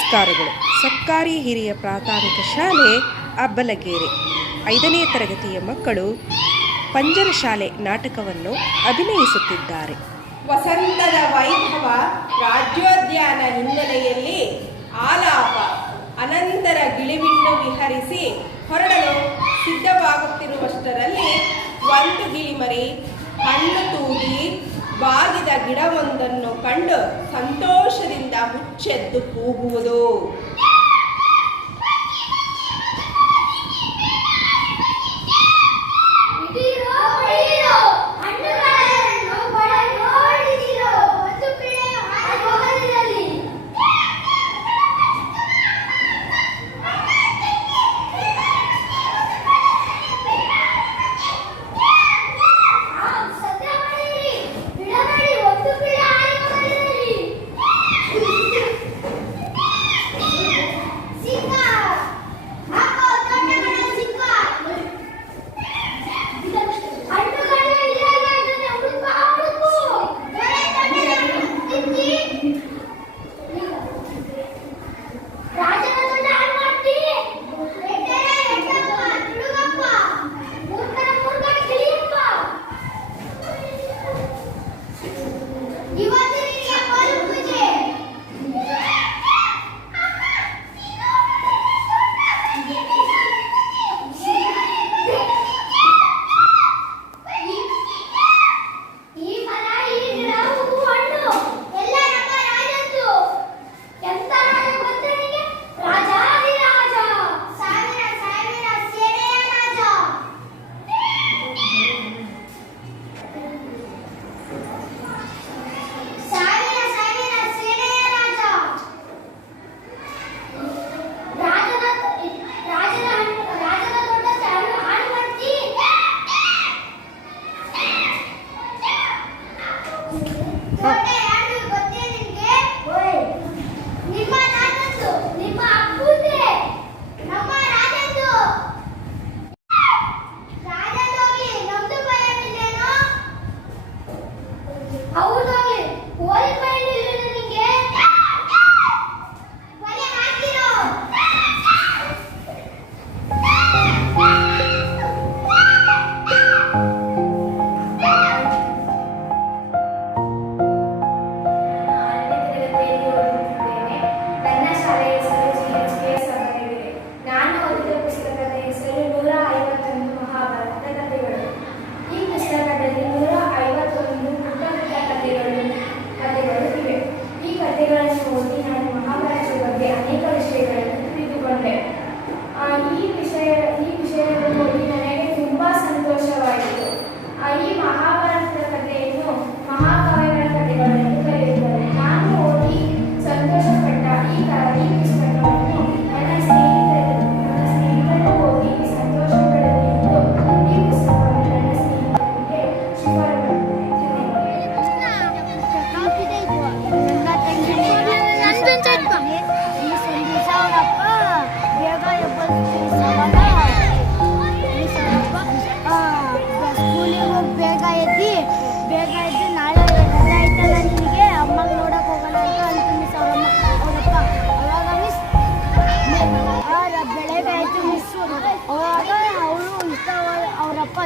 ನಮಸ್ಕಾರಗಳು. ಸರ್ಕಾರಿ ಹಿರಿಯ ಪ್ರಾಥಮಿಕ ಶಾಲೆ ಅಬ್ಬಲಗೇರೆ 5ನೇ ತರಗತಿಯ ಮಕ್ಕಳು ಪಂಜರಶಾಲೆ ನಾಟಕವನ್ನು ಅಭಿನಯಿಸುತ್ತಿದ್ದಾರೆ. ವಸಂತದ ವೈಭವ ರಾಜ್ಯೋದ್ಯಾನ ಹಿನ್ನೆಲೆಯಲ್ಲಿ ಆಲಾಪ ಅನಂತರ ಗಿಳಿಬಿಂಡು ವಿಹರಿಸಿ ಹೊರಡಲು ಸಿದ್ಧವಾಗುತ್ತಿರುವಷ್ಟರಲ್ಲಿ ಒಂದು ಗಿಳಿಮರಿ ಹಣ್ಣು ತೂಗಿ ಬಾಗಿದ ಗಿಡವೊಂದನ್ನು ಕಂಡು ಸಂತೋಷದಿಂದ ಮುಚ್ಚೆದ್ದು ಕೂಗುವುದು.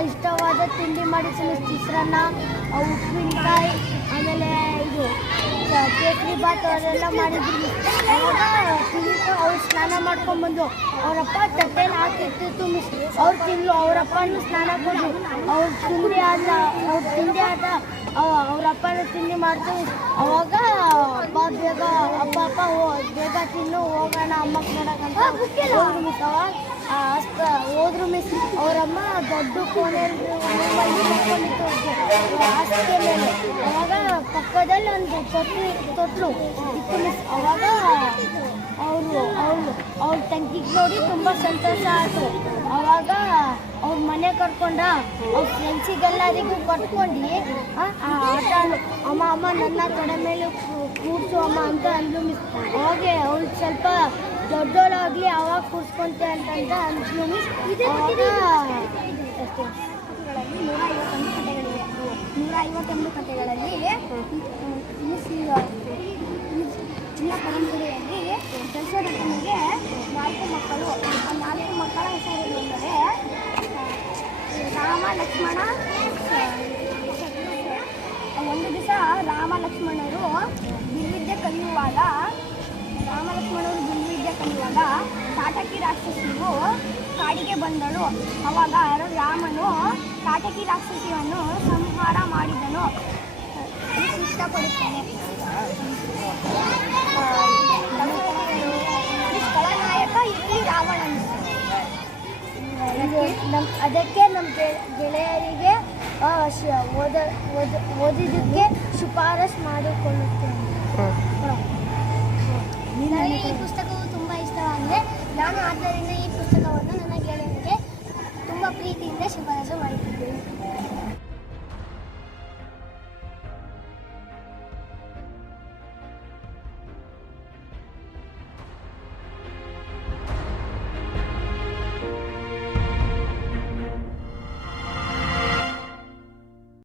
ಇಷ್ಟವಾದ ತಿಂಡಿ ಮಾಡಿಸಿ ಚಿತ್ರಾನ್ನ, ಉಪ್ಪಿನಕಾಯಿ, ಆಮೇಲೆ ಇದು ಕೇಸರಿ ಬಾತ್ ಅವರೆಲ್ಲ ಮಾಡಿದ್ರು. ಅವಾಗ ತಿಂದು ಅವ್ರು ಸ್ನಾನ ಮಾಡ್ಕೊಂಡ್ಬಂದು ಅವರಪ್ಪ ತಟ್ಟೆನ ಹಾಕಿರ್ತಿತ್ತು ಮಿಸ್. ಅವ್ರು ತಿನ್ಲು, ಅವರಪ್ಪನೂ ಸ್ನಾನ ಕೊಡು. ಅವ್ರು ತಿಂಡಿ ಆದ ಅವರಪ್ಪನ ತಿಂಡಿ ಮಾಡ್ತೀವಿ. ಅವಾಗ ಬೇಗ ಅಪ್ಪ ಬೇಗ ತಿನ್ನು ಹೋಗೋಣ ಅಮ್ಮಕ್ಕೆ ನೋಡೋಕ್ಕಂತ ಹೋದ್ರು ಮಿಸ್. ಹೋದ್ರು ಮಿಸ್. ಅವರಮ್ಮ ದೊಡ್ಡ ಕೋಣೆಯಲ್ಲಿ ಹಾಸಿಗೆ ಮೇಲೆ. ಅವಾಗ ಪಕ್ಕದಲ್ಲಿ ಒಂದು ತೊಟ್ಲು ಇತ್ತು ಮಿಸ್. ಅವಾಗ ಅವ್ರ ತಂಗಿಗೆ ನೋಡಿ ತುಂಬ ಸಂತೋಷ ಆಯಿತು. ಅವಾಗ ಅವ್ರ ಮನೆ ಕರ್ಕೊಂಡ ಅವ್ರ ಫ್ರೆಂಡ್ಸಿಗೆಲ್ಲರಿಗೂ ಕಟ್ಕೊಂಡು ಆಟ ಅಮ್ಮ ನನ್ನ ತೊಡೆ ಮೇಲೆ ಕೂರ್ಸು ಅಮ್ಮ ಅಂತ ಅಂದ್ಲು ಮಿಸ್. ಅವಾಗೆ ಅವ್ಳು ಸ್ವಲ್ಪ ದೊಡ್ಡವಳಾಗಲಿ ಅವಾಗ ಕೂರಿಸ್ಕೊಂತೆ ಅಂತಂದ ಅಂದ್ಲು ಮಿಸ್. ಅಷ್ಟೇ. 151 ಕಥೆಗಳಲ್ಲಿ ಜಿಲ್ಲಾ ಪರಂಪರೆಯಲ್ಲಿ ಕೆಲಸ ಇರುವಾಗ ತಾಟಕಿ ರಾಕ್ಷಸಿಯು ಕಾಡಿಗೆ ಬಂದಳು. ಅವಾಗ ರಾಮನು ತಾಟಕಿ ರಾಕ್ಷಸಿಯನ್ನು ಸಂಹಾರ ಮಾಡಿದನು. ಇಷ್ಟಪಡುತ್ತೇನೆ. ಖಳನಾಯಕ ಇಲ್ಲಿ ರಾವಣನು. ಅದಕ್ಕೆ ನಮ್ಮ ಗೆಳೆಯರಿಗೆ ಓದಿದ್ದಕ್ಕೆ ಶಿಫಾರಸ್ ಮಾಡಿಕೊಳ್ಳುತ್ತೇನೆ. ನನಗೆ ಈ ಪುಸ್ತಕವು ತುಂಬ ಇಷ್ಟವಾಗಿದೆ. ನಾನು ಆದ್ದರಿಂದ ಈ ಪುಸ್ತಕವನ್ನು ನನ್ನ ಗೆಳೆಯರಿಗೆ ತುಂಬ ಪ್ರೀತಿಯಿಂದ ಶಿಫಾರಸು ಮಾಡುತ್ತಿದ್ದೇನೆ.